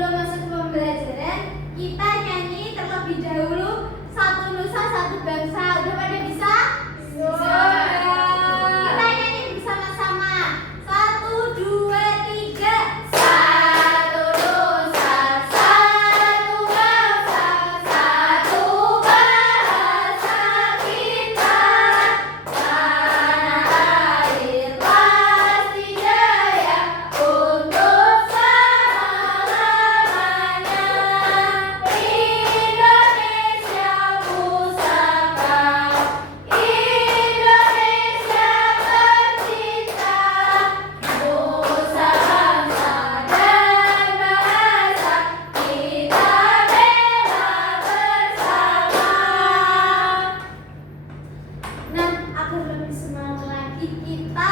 sebelum masuk ke pembelajaran, kita nyanyi terlebih dahulu Satu Nusa Satu Bangsa. Udah pada bisa? Kita nyanyi bersama-sama. 1, 2, 3. Satu Nusa, satu bangsa, satu bahasa kita. Tanah air pasti jaya untuk selamanya. Indonesia pusaka, Indonesia tercinta. Nusa bangsa dan bahasa kita bela bersama. Nah, agar lebih semangat lagi, kita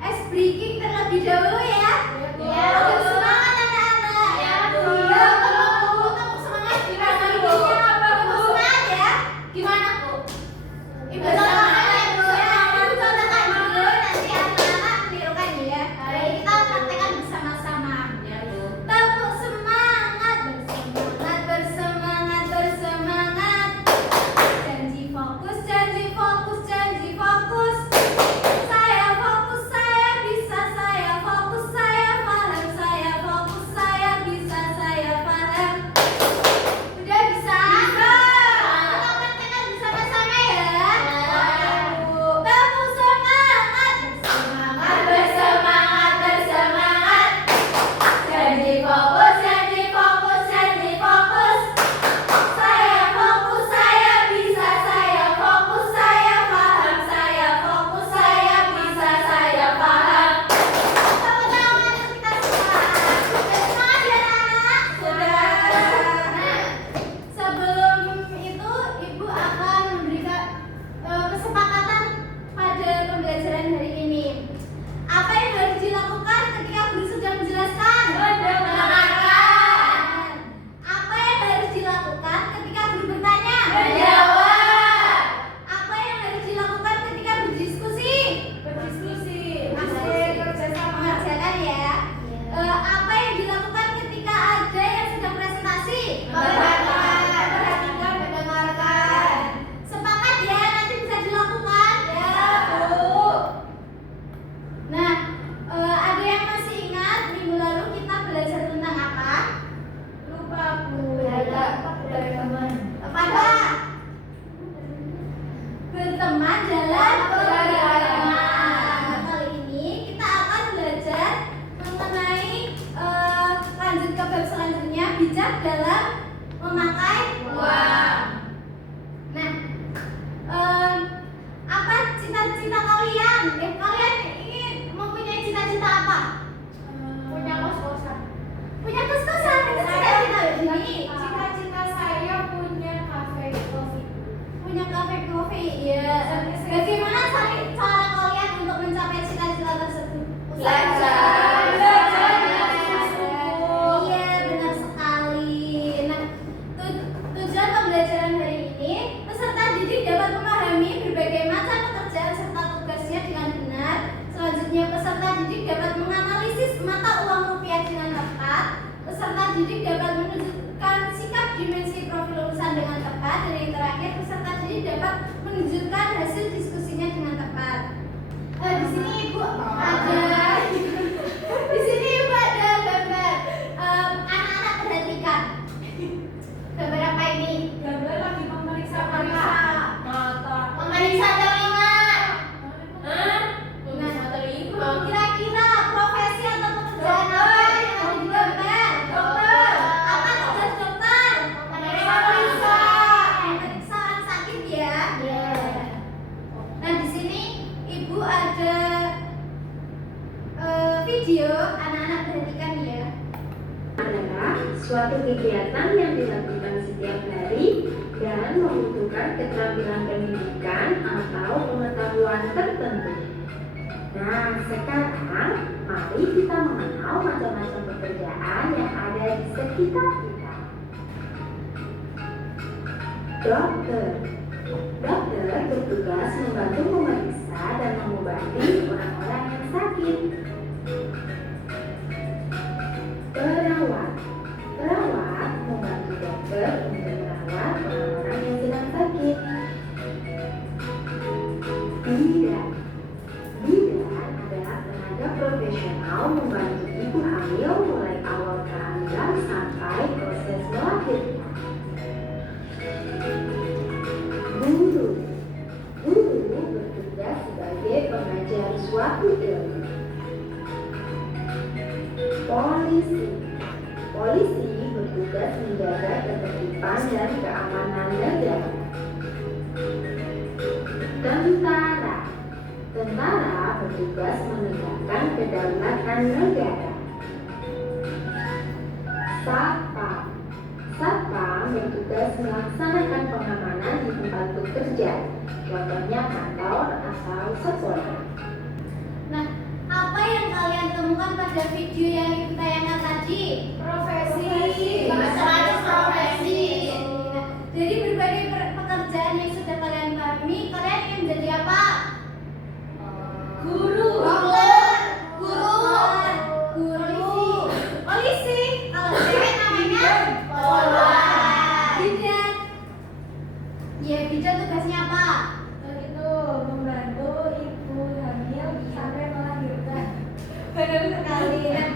ice breaking terlebih dahulu ya. Agar semangat anak-anak. Tepuk semangat gimana Bu? Tepuk semangat ya. Gimana Bu? Ibu contohkan ya Bu ya. Ibu contohkan dulu, nanti anak-anak menirukan ya. Baik, kita praktekkan bersama-sama. Tepuk semangat, bersemangat, bersemangat, bersemangat. Janji fokus, janji fokus, janji fokus. Saya fokus, saya bisa, saya fokus, saya paham, saya fokus, saya bisa, saya paham. Udah bisa? Kita praktekkan bersama-sama ya. Tepuk semangat, bersemangat, bersemangat, bersemangat. Janji fokus, janji fokus, janji fokus. Saya fokus, saya bisa, saya fokus, saya paham, saya fokus, saya bisa, saya paham. Tepuk tangan untuk kita semua. Sudah semangat ya anak-anak? Sudah. Nah, sebelum itu Ibu akan memberikan kesepakatan pada pembelajaran hari ini. Apa yang harus dilakukan ketika guru sudah menjelaskan? Mendengarkan. Apa yang harus dilakukan ketika guru bertanya? Menjawab. Apa yang harus dilakukan ketika berdiskusi? Berdiskusi. Asik, kerjasama. Mengerjakan ya. Apa yang dilakukan ketika ada yang sedang presentasi? Mendengarkan. Perhatikan, mendengarkan. Sepakat ya, nanti bisa dilakukan? Ya, Bu. Nah, ada yang masih ingat minggu lalu kita belajar tentang apa? Lupa Bu. Berteman. Pada berteman dalam beragama. Kali ini kita akan belajar mengenai lanjut ke bab selanjutnya, bijak dalam memakai uang. Nah, apa cita-cita kalian? Kalian ingin mempunyai cita-cita apa? Punya kos-kosan. Punya kos-kosan. Itu cita-cita ini. Cita-cita saya punya kafe kopi. Punya kafe kopi. Iya. Bagaimana cara kalian untuk mencapai cita-cita tersebut? Belajar. Iya, benar sekali. Nah, tujuan pembelajaran hari ini, peserta didik dapat memahami berbagai macam pekerjaan serta tugasnya dengan benar. Selanjutnya, peserta didik dapat menganalisis mata uang rupiah dengan tepat. Peserta didik dapat menunjukkan sikap dimensi profil lulusan dengan tepat. Dan yang terakhir, peserta didik dapat menunjukkan hasil diskusinya dengan tepat. Di sini Ibu ada di sini Ibu ada gambar. Anak-anak perhatikan. Gambar apa ini? Gambar lagi memeriksa Memeriksa. mata. Memeriksa telinga. Memeriksa telinga. Kira-kira profesi atau pekerjaan apa yang ada di gambar? Dokter. Apa tugas dokter? Memeriksa. Memeriksa orang sakit ya. Nah, di sini Ibu ada video. Anak-anak perhatikan ya. Adalah suatu kegiatan yang dilakukan setiap hari dan membutuhkan keterampilan pendidikan atau pengetahuan tertentu. Nah, sekarang mari kita mengenal macam-macam pekerjaan yang ada di sekitar kita. Dokter. Dokter bertugas membantu memeriksa dan mengobati orang-orang yang sakit. Perawat. Perawat dan keamanan negara. Tentara. Tentara bertugas menegakkan kedaulatan negara. Satpam. Satpam bertugas melaksanakan pengamanan di tempat bekerja, contohnya kantor atau sekolah. Nah, apa yang kalian temukan pada video yang ditayangkan tadi? Profesi. Macam-macam profesi. Nah, dari berbagai pekerjaan yang sudah kalian pahami, kalian ingin menjadi apa? Guru. Polisi. Kalau cewek namanya bidan. Ya, bidan tugasnya apa? Itu membantu ibu hamil sampai melahirkan. Benar sekali. Nah,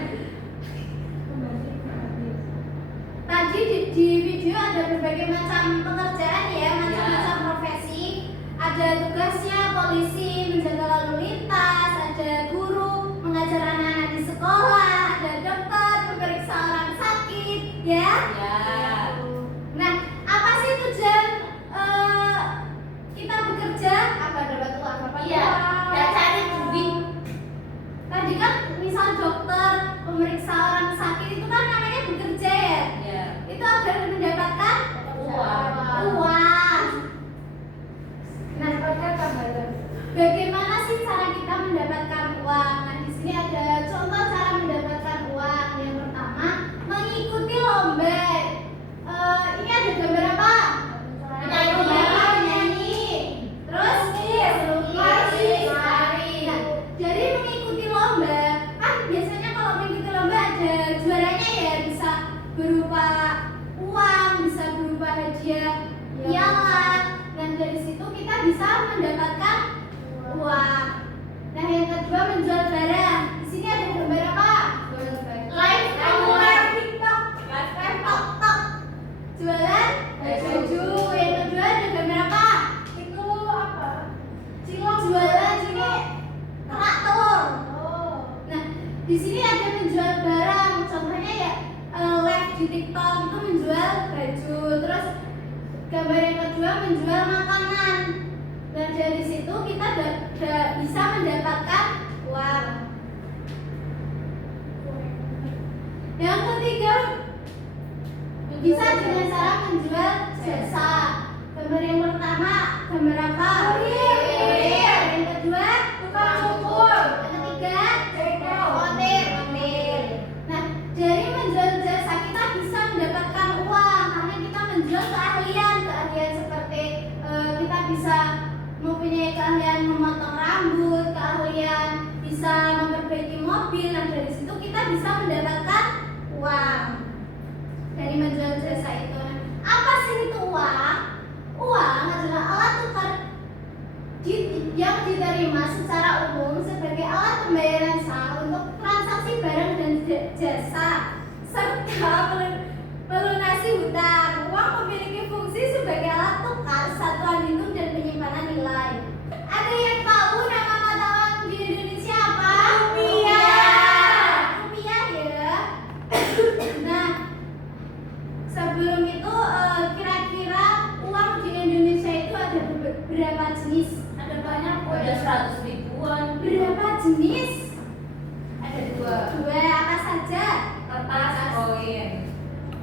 Membantu ibu hamil. tadi di video ada berbagai macam pekerjaan ya, macam-macam profesi. Ada tugasnya polisi menjaga lalu lintas, ada guru mengajar anak-anak di sekolah, ada dokter memeriksa orang sakit, ya. Nah, apa sih tujuan kita bekerja? Apa dapat uang? Apa Iya, uang? ya cari duit. Tadi kan misal dokter memeriksa orang sakit itu kan namanya bekerja ya. Itu agar mendapatkan uang. Nah, Dapatkan tambahan. bagaimana sih cara kita mendapatkan uang? Nah, di sini ada contoh cara mendapatkan uang. Yang pertama, mengikuti lomba. Ini ada gambar apa? Menyanyi. Terus melukis. Nah, dari mengikuti lomba, kan biasanya kalau mengikuti lomba ada juaranya ya, bisa berupa uang, bisa berupa hadiah piala. Dan dari situ kita bisa mendapatkan uang. Nah, yang kedua menjual barang. Di sini ada gambar apa? Live TikTok. Jualan baju. Yang kedua ada gambar apa? Itu apa? Jualan ini traktor. Oh. Nah, di sini ada menjual barang. Contohnya ya live di TikTok itu menjual baju. Terus gambar yang kedua menjual makanan. Dan dari situ kita bisa mendapatkan uang. Yang ketiga bisa dengan cara menjual jasa. Gambar yang pertama gambar apa? Kurir. Yang kedua Tukang cukur. yang ketiga Bengkel. montir. Nah, dari menjual jasa kita bisa mendapatkan uang karena kita menjual keahlian seperti kita bisa mempunyai keahlian memotong rambut, keahlian bisa memperbaiki mobil. Nah, dari situ kita bisa mendapatkan uang dari menjual jasa itu. Nah, apa sih itu uang? Uang adalah alat tukar yang diterima secara umum sebagai alat pembayaran sah untuk transaksi barang dan jasa serta melunasi hutang. Uang memiliki fungsi sebagai alat tukar, satuan hitung dan penyimpanan nilai. Ada yang tahu nama mata uang di Indonesia apa? Rupiah ya. Nah, sebelum itu kira-kira uang di Indonesia itu ada berapa jenis? Ada banyak. Ada 100 ribuan. Berapa jenis? Ada dua. Dua apa saja? Kertas, koin.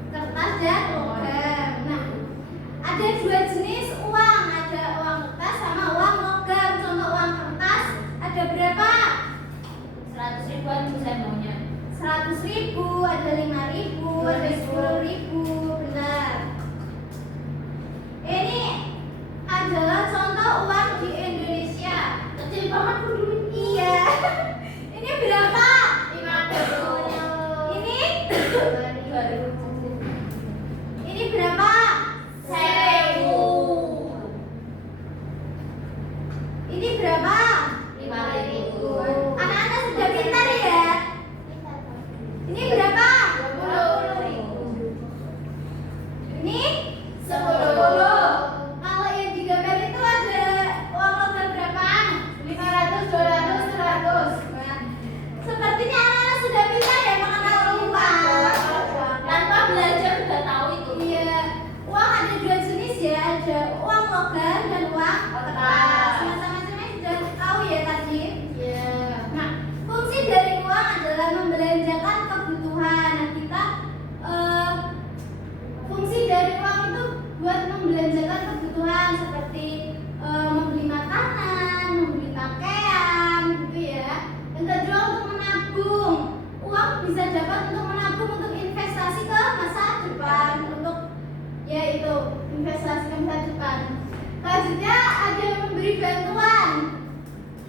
Kertas dan logam. Nah, ada dua jenis uang, ada uang kertas sama uang logam. Contoh uang kertas ada berapa? 100 ribuan saya maunya. 100.000, ada 5.000, ada 10.000, benar. Ini adalah contoh uang di Indonesia. Kecil banget dulu. Iya. Ini berapa? 50. Ini 2000. ini berapa? 1000. Ini berapa? 5000. Anak-anak sudah pintar ya. Ini berapa? 20.000. logam dan uang kertas. Macam-macamnya sudah tahu ya tadi. Iya. Nah, fungsi dari uang adalah membelanjakan kebutuhan. Nah, kita fungsi dari uang itu buat membelanjakan kebutuhan seperti membeli makanan, membeli pakaian, gitu ya. Yang kedua untuk menabung. Uang bisa dapat untuk menabung untuk investasi ke masa depan, untuk yaitu investasi ke masa depan. Selanjutnya ada yang memberi bantuan.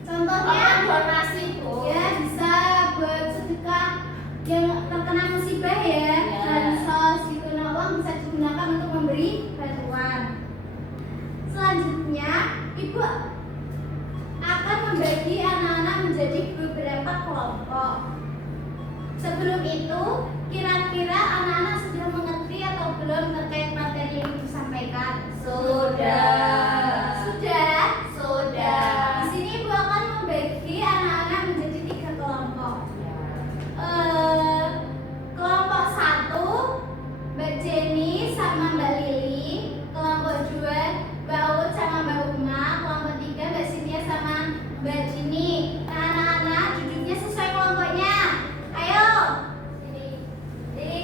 Contohnya donasi, Bu. ya bisa buat sedekah yang terkena musibah ya, bansos gitu. Nah, uang bisa digunakan untuk memberi bantuan. Selanjutnya, ibu akan membagi anak-anak menjadi beberapa kelompok. Sebelum itu, kira-kira anak-anak sudah mengerti atau belum terkait materi yang ibu sampaikan? Sudah. Sudah? Sudah. Di sini ibu akan membagi anak-anak menjadi 3 kelompok. Kelompok 1 Mbak Jenny sama Mbak Lili. Kelompok 2 Mbak Ut sama Mbak Uma. Kelompok 3 Mbak Cynthia sama Mbak Jini. Nah, anak-anak duduknya sesuai kelompoknya. Ayo. Sini. Sini.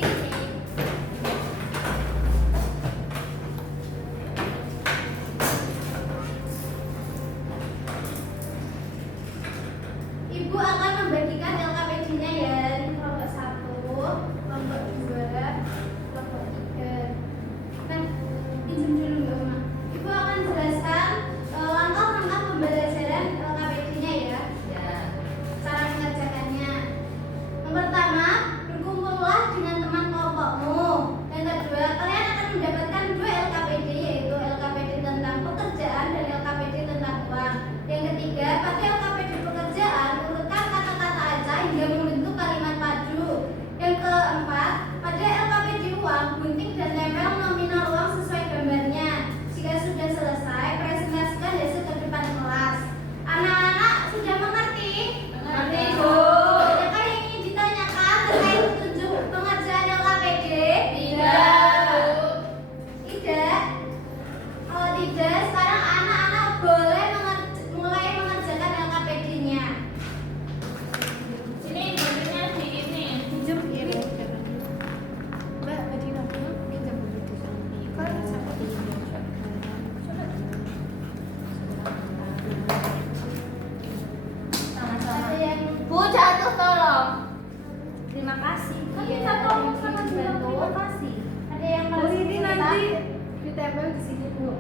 Ibu akan membagikan LKPD-nya ya. Ini kelompok 1, kelompok 2, kelompok 3. Nah, pinjam dulu Mbak Uma. Ibu akan jelaskan langkah-langkah pembelajaran LKPD-nya ya. Cara mengerjakannya. Yang pertama, berkumpullah dengan teman kelompokmu. Yang kedua, kalian akan mendapatkan 2 LKPD, yaitu LKPD tentang pekerjaan dan LKPD tentang uang. Yang ketiga, pada LKPD pekerjaan, urutkan kata-kata aja hingga membentuk kalimat padu. Yang keempat, pada LKPD uang, gunting dan tempel nominal uang sesuai gambarnya. Jika sudah selesai, presentasikan hasil ke depan kelas. Anak-anak sudah mengerti? Mengerti, Bu. Adakah yang ingin ditanyakan terkait petunjuk pengerjaan LKPD? Tidak. Tidak. Kalau tidak, sekarang anak-anak boleh mulai mengerjakan LKPD-nya. Sini bulunya di ini. Pinjam ini. Mbak, Madina, pinjam bulu di sini. Kan sama di Ada yang Bu, jatuh tolong. terima kasih. Kan Iya, kita tolong sama yang dia, bantu. terima kasih. Ada yang Bu, merasa ini kesulitan? nanti ditempel di sini, Bu.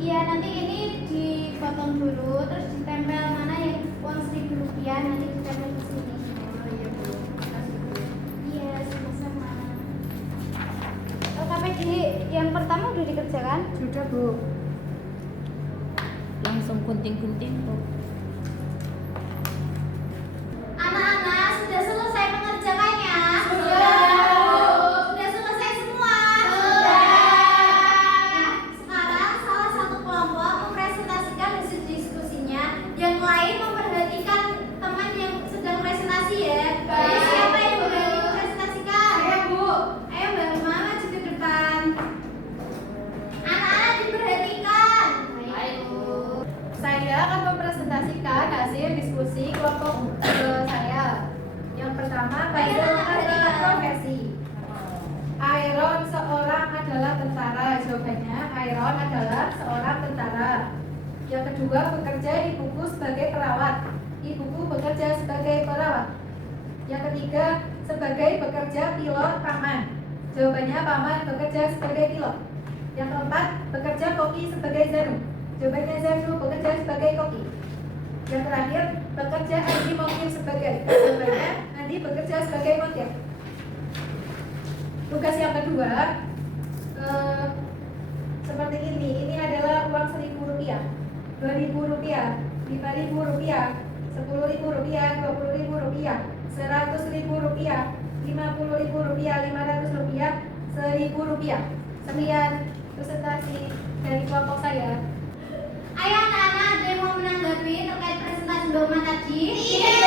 Iya, nanti ini dipotong dulu, terus ditempel mana yang uang Rp1.000 nanti ditempel di sini. Oh iya, Bu. Kasih, Bu. Iya, sama-sama. LKPD yang pertama udah dikerjakan? Sudah, Bu. Langsung gunting-gunting, Bu. Anak-anak sudah selesai mengerjakannya? Sudah. Sudah selesai semua? Nah, sekarang salah satu kelompok mempresentasikan hasil diskusinya, yang lain memperhatikan teman yang sedang presentasi ya. Jadi siapa yang berani mempresentasikan? Saya, Bu. Ayo Mbak Uma maju ke depan. Anak-anak diperhatikan. Ayo. Saya akan mempresentasikan hasil diskusi kelompok saya. Yang pertama, Iron adalah profesi. Iron seorang adalah tentara. Jawabannya, Iron adalah seorang tentara. Yang kedua, bekerja di buku sebagai perawat. Ibuku bekerja sebagai perawat. Yang ketiga, sebagai bekerja pilot paman. Jawabannya, paman bekerja sebagai pilot. Yang keempat, bekerja koki sebagai Zanu. Jawabannya, Zanu bekerja sebagai koki. Yang terakhir, bekerja Andi Montir sebagai. Jawabannya, Andi bekerja sebagai montir. Tugas yang kedua, seperti ini. Ini adalah uang Rp1.000, Rp2.000, Rp5.000, Rp10.000, Rp20.000, Rp100.000, Rp50.000, Rp500, Rp1.000. Sekian presentasi dari kelompok saya. Ayo anak-anak, ada yang mau menanggapi terkait presentasi Mbak Uma tadi? Iya.